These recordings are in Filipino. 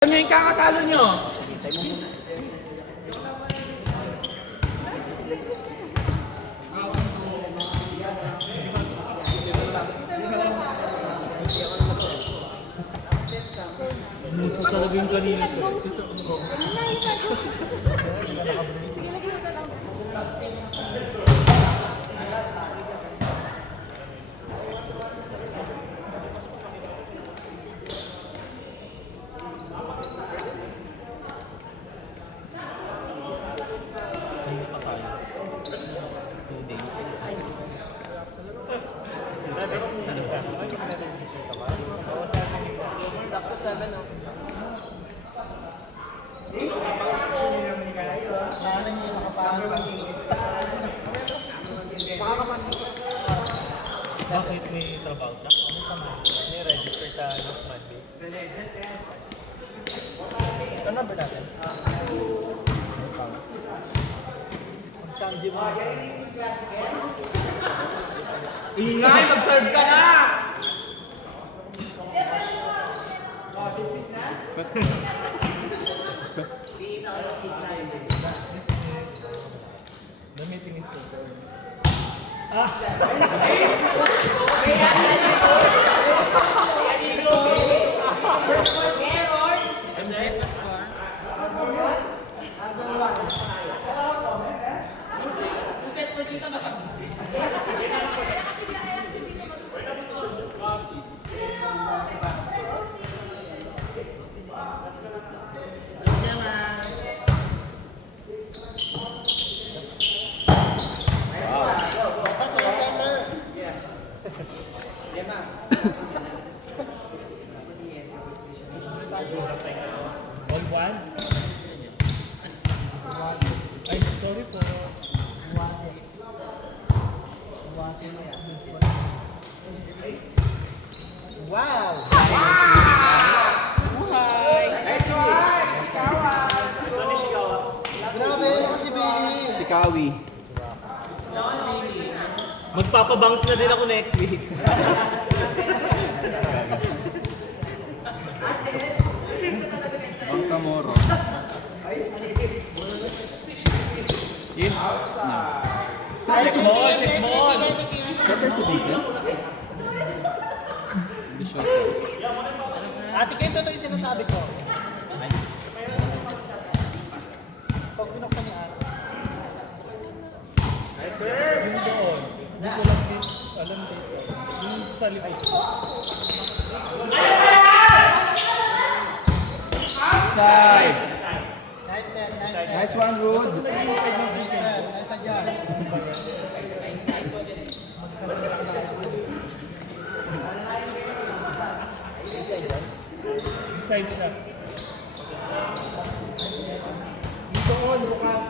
Ano yung kakatalo nyo? Muso talaga yung kanina. Bakit may trabaho siya? May register sa Monday. Ano number natin? Ingay! Mag-serve ka na! The meeting is over. MJ Pascual. All one? Ay, sorry po. Wow! Grabe, kasi Billy. Si Kawi. Magpapabangs na din ako next week. Ang Samoro. Yes. No. Setter si Vincent? Hindi siya. Ate Kim, totoo yung sinasabi ko. Pag binuksan ni Ate. Yung doon. Hindi ko lang din alam dito. Yung sa likod. Side. Nice set, nice set. Nice one, Rude. Nice set, nice set dyan. Inside siya. Doon, Lucas.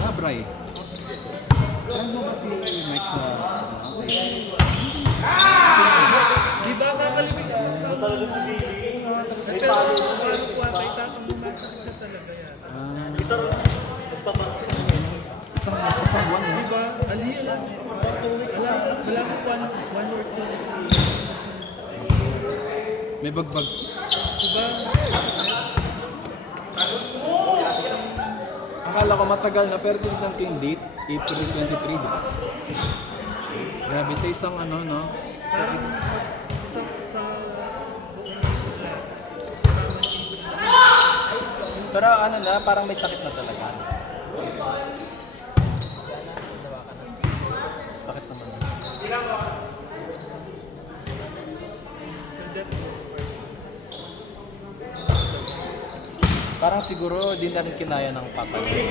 Ah, Bray. Saan mo ba si Mike sa... Di ba kakalibig ako? Talaga si Billy. Pero paano ko atay tatang masakit siya talaga yan. Ito, magpabangs na. Isang buwan, Di no? ba? Aliya lang. Wala ko one or two weeks. May bagbag. Diba? Akala ko matagal na pero tinignan ko yung date, April 23, di ba? Grabe, sa isang ano, no? Sa Pero ano na, parang may sakit na talaga. Sakit naman. Parang siguro di na rin kinaya ng papa niya.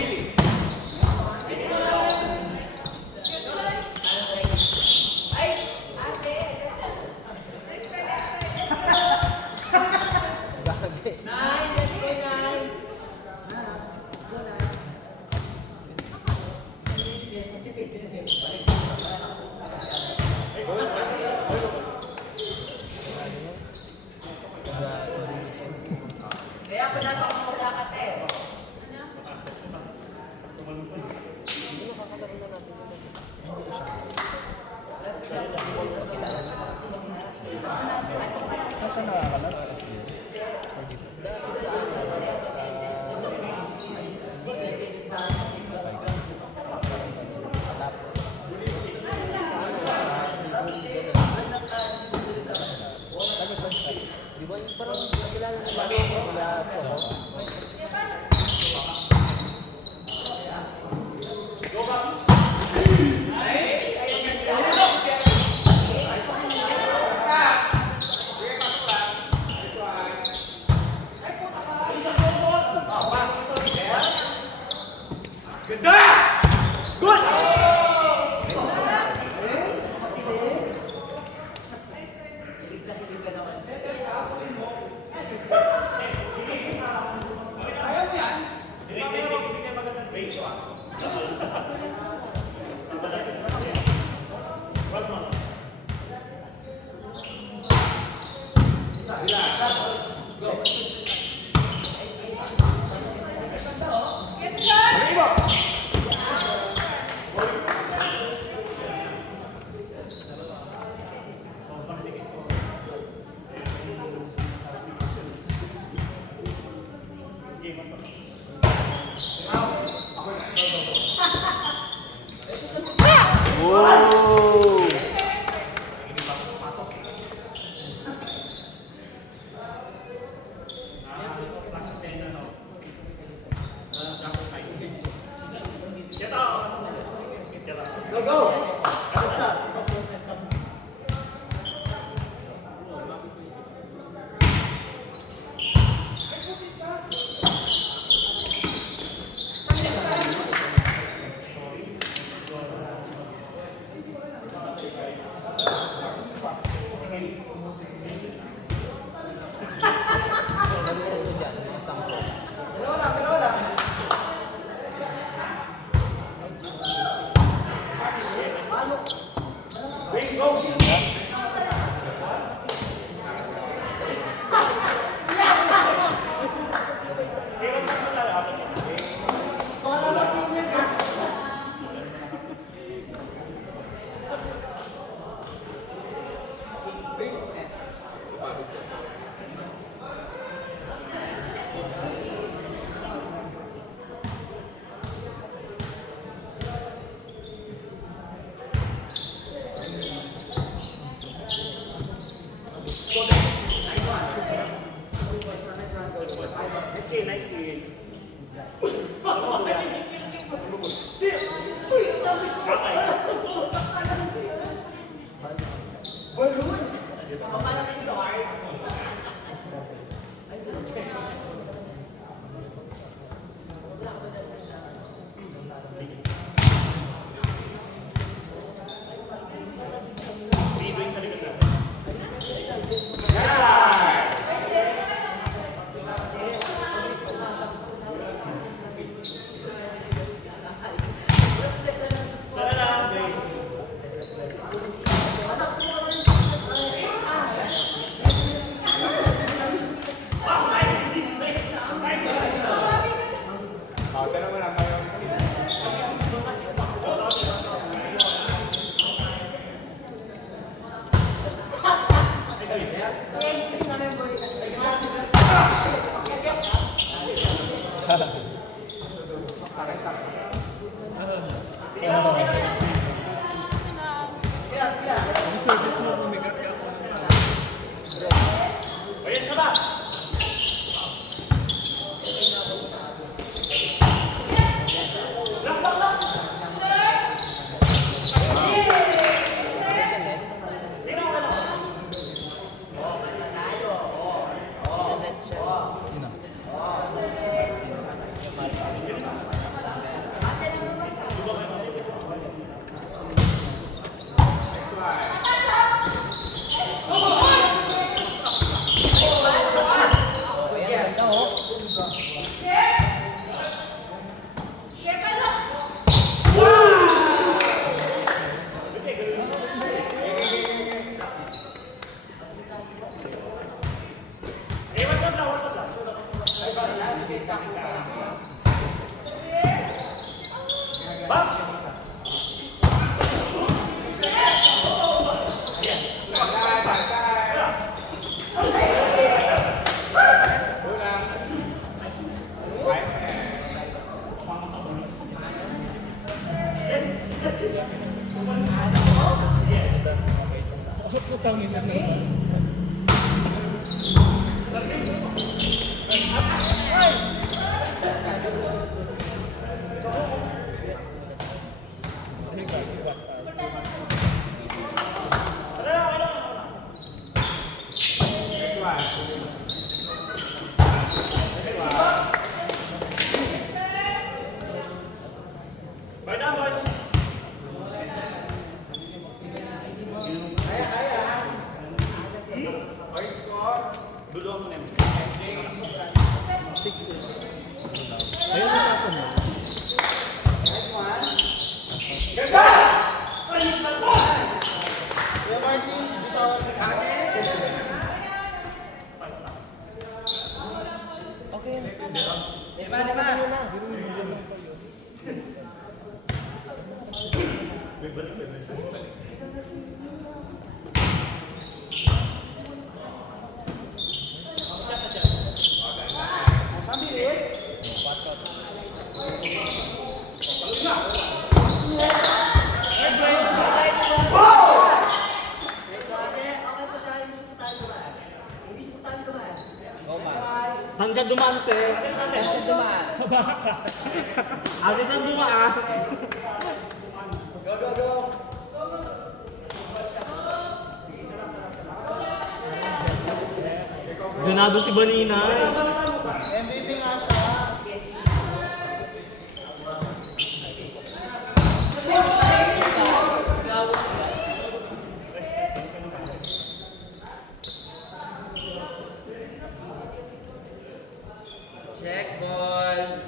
Ang service mo bumigat kaso. Putang ina na. Ayun na kaso mo. Kuya Martin, bitawan mo. Saan ka dumante? Sa baka. Ate, saan dumaan? Ganado si Banina. MVP nga siya. Check ball.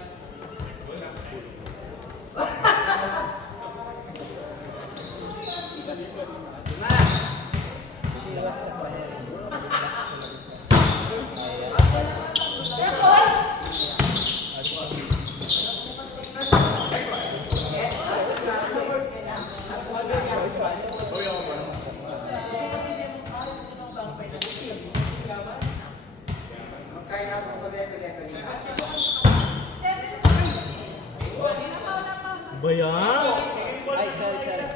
Bayang! Ay, sorry.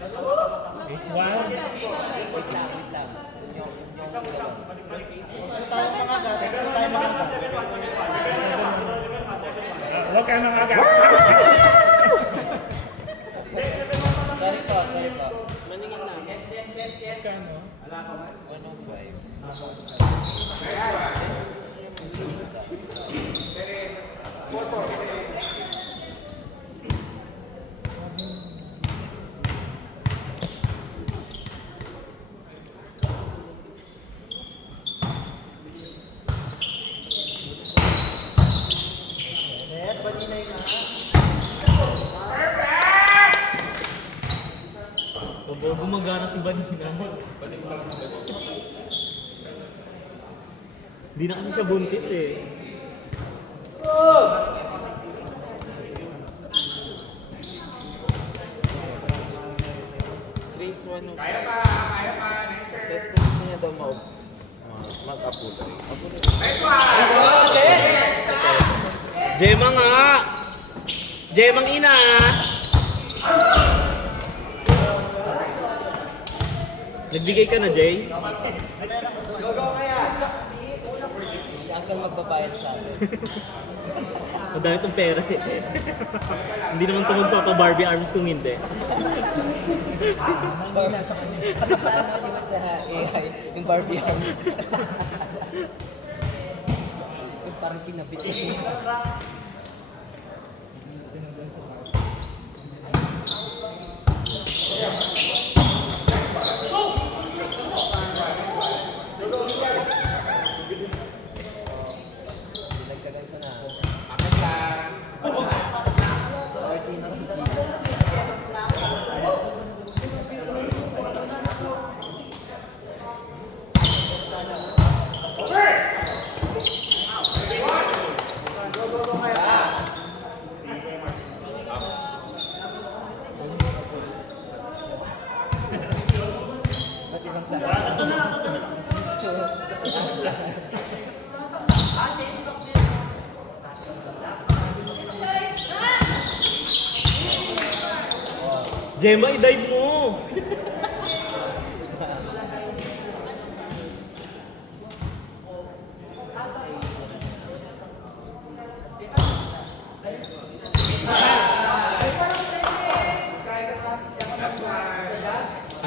8-1? Wait lang. Yung dalawa. Tayo mga gas. Tayo mga gas. Huwag ka nang agad. Sorry po. Maningin lang. Check. Kano? 105. Net, baninay nga. Pag gumagana si Banina. Hindi na kasi siya buntis eh. Grace 105. Tapos kung gusto niya daw mag-apply. Jemang nga! Jemang ina! Nagbigay ka na, Jay? Si Uncle magbabayad sa atin. Madami itong pera eh. Hindi naman ito magpapa-Barbie arms kung hindi. Sa ano, di ba sa AI, yung Barbie arms. Yung parang pinabit niya. Nagkagal ko na. Akin lang. 14 ang ba't ibang Gemma, i-dive mo!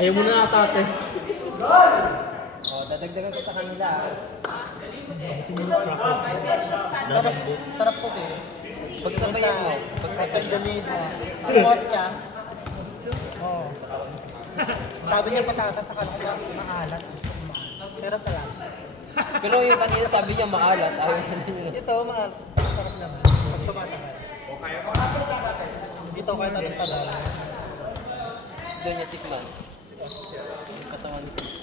Ayaw mo na ate. Oh, dadagdagan ko sa kanila. Sarap, sarap to din. Pagsabayan mo. Pagsabayan. Pagdamin mo. Sumuwas ka. Oo. Sabi niya patatas sa kanila, maalat. Pero salamat. Pero yung kanina sabi niya maalat, ayaw na niya. Ito, maalat. Sarap naman. Pag tumatagal. Dito kahit anong tagal. Gusto niya tikman. Yung katawan ni Chris.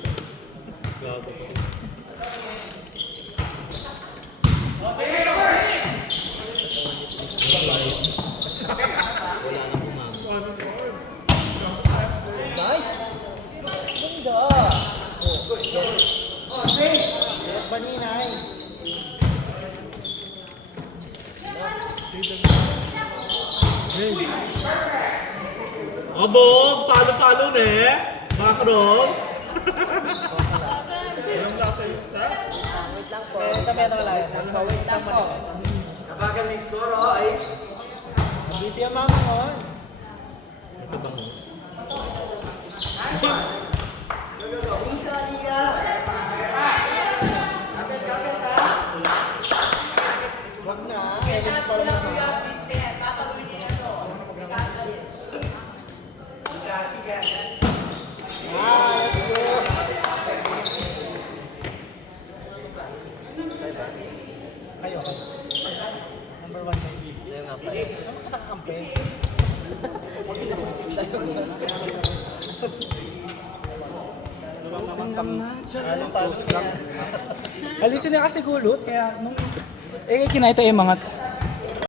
Nice! Ganda! Yes, baninay. Abog, palo-palo ne. Macron. Wait lang po. Eh, tabi ito wala yan. Wait lang po. Busy ang mama ko. Wag na. Kevin Paul naman. Ah, let's go. Kayo. Number 1 na yun. Ayun nga pala. Ano ka nakakampi? Anong paano yan? Alisin na kasi gulot, kaya nung... Eh, kinaita yung mga